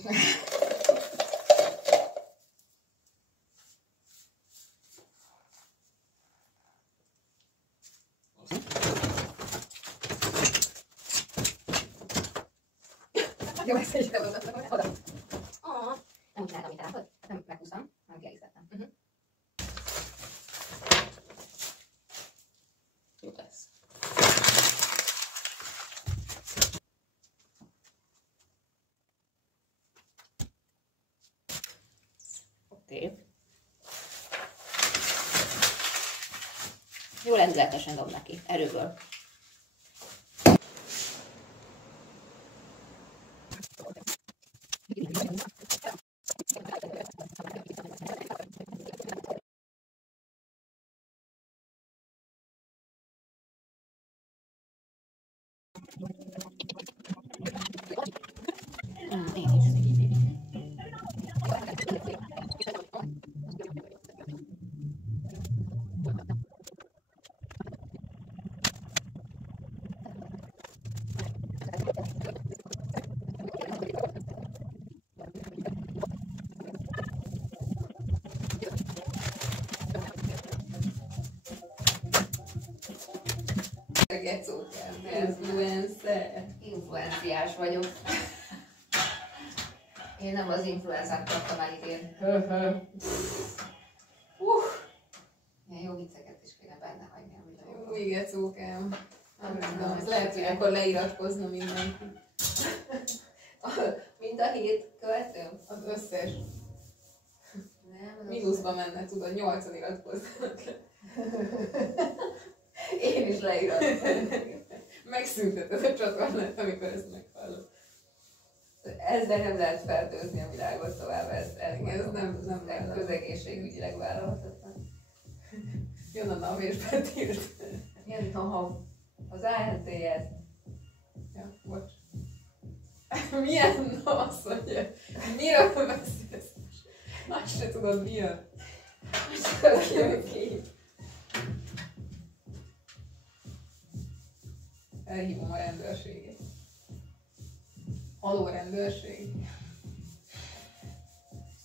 Jó, ezt is elmondottam, hogy oda. Nem úgy csináltam, amit látod? Nem meghúztam, hanem kiegészítettem. Jó lesz. Oké. Jó lendületesen dob neki, erőből. Én is. Influenciás vagyok. Én nem az influenzát kaptam el idén. Ilyen jó vicceket is kéne benne hagyni a videóban. Jó, igecókám. Nem, lehet, hogy akkor leiratkozna mindenki. Mind a 7 követőm? Az összes. Nem, Mínuszba menne, tudod, 8-an iratkoznak le. Én is leiratkozom. Megszünteted a csatornát, amikor ezt meghallod. Ezzel nem lehet fertőzni a világot tovább, ez nem közegészségügyileg vállalhatatlan. Jön a NAV és betilt. Jön a NAV. Az ANTS. Ja, bocs. Milyen NAV azt mondja? Miről beszélsz? Azt se tudod, mi jön. Most jön ki. Elhívom a rendőrséget. Haló rendőrség.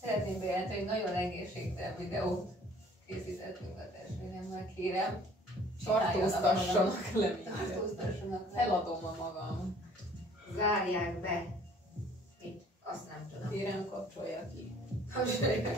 Szeretném bejelenteni, hogy nagyon egészségtelen videót készítettünk a testvéremmel, kérem. Tartóztassanak le minket. Tartóztassanak le. Eladom a magam. Zárják be. Mit? Azt nem tudom. Kérem, kapcsolja ki. Kapcsolják.